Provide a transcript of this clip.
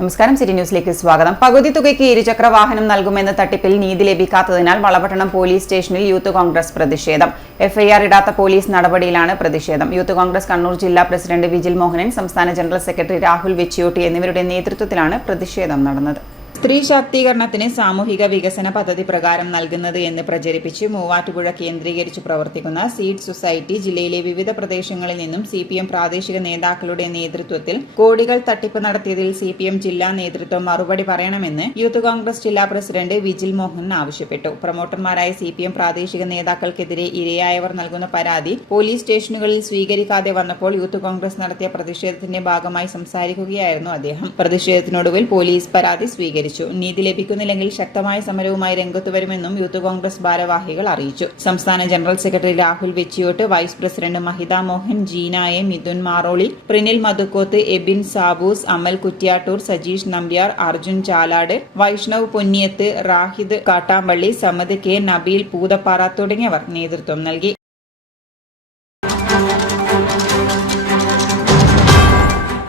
നമസ്കാരം. സിറ്റി ന്യൂസിലേക്ക് സ്വാഗതം. പകുതി തുകയ്ക്ക് ഇരുചക്ര വാഹനം നൽകുമെന്ന തട്ടിപ്പിൽ നീതി ലഭിക്കാത്തതിനാൽ വളപട്ടണം പോലീസ് സ്റ്റേഷനിൽ യൂത്ത് കോൺഗ്രസ് പ്രതിഷേധം. എഫ്ഐആർ ഇടാത്ത പോലീസ് നടപടിയിലാണ് പ്രതിഷേധം. യൂത്ത് കോൺഗ്രസ് കണ്ണൂർ ജില്ലാ പ്രസിഡന്റ് വിജിൽ മോഹനൻ, സംസ്ഥാന ജനറൽ സെക്രട്ടറി രാഹുൽ വെച്ചിയോട്ടി എന്നിവരുടെ നേതൃത്വത്തിലാണ് പ്രതിഷേധം നടന്നത്. സ്ത്രീ ശാക്തീകരണത്തിന് സാമൂഹിക വികസന പദ്ധതി പ്രകാരം നൽകുന്നത് എന്ന് പ്രചരിപ്പിച്ച് മൂവാറ്റുപുഴ കേന്ദ്രീകരിച്ച് പ്രവർത്തിക്കുന്ന സീഡ് സൊസൈറ്റി ജില്ലയിലെ വിവിധ പ്രദേശങ്ങളിൽ നിന്നും സിപിഎം പ്രാദേശിക നേതാക്കളുടെ നേതൃത്വത്തിൽ കോടികൾ തട്ടിപ്പ് നടത്തിയതിൽ സിപിഎം ജില്ലാ നേതൃത്വം മറുപടി പറയണമെന്ന് യൂത്ത് കോൺഗ്രസ് ജില്ലാ പ്രസിഡന്റ് വിജിൽ മോഹൻ ആവശ്യപ്പെട്ടു. പ്രൊമോട്ടർമാരായ സിപിഎം പ്രാദേശിക നേതാക്കൾക്കെതിരെ ഇരയായവർ നൽകുന്ന പരാതി പോലീസ് സ്റ്റേഷനുകളിൽ സ്വീകരിക്കാതെ വന്നപ്പോൾ യൂത്ത് കോൺഗ്രസ് നടത്തിയ പ്രതിഷേധത്തിന്റെ ഭാഗമായി സംസാരിക്കുകയായിരുന്നു അദ്ദേഹം. പ്രതിഷേധത്തിനൊടുവിൽ പോലീസ് പരാതി സ്വീകരിച്ചു. നീതി ലഭിക്കുന്നില്ലെങ്കിൽ ശക്തമായ സമരവുമായി രംഗത്തു വരുമെന്നും യൂത്ത് കോൺഗ്രസ് ഭാരവാഹികൾ അറിയിച്ചു. സംസ്ഥാന general secretary Rahul Vechiyottu, vice president Mahitha Mohan, ജീനായെ, മിഥുൻ മാറോളി, പ്രിനിൽ മധുക്കോത്ത്, എബിൻ സാബൂസ്, അമൽ കുറ്റ്യാട്ടൂർ, സജീഷ് നമ്പ്യാർ, അർജുൻ ചാലാട്, വൈഷ്ണവ് പൊന്നിയത്ത്, റാഹിദ് കാട്ടാമ്പള്ളി, സമദ് കെ, നബീൽ പൂതപ്പാറ തുടങ്ങിയവർ നേതൃത്വം നൽകി.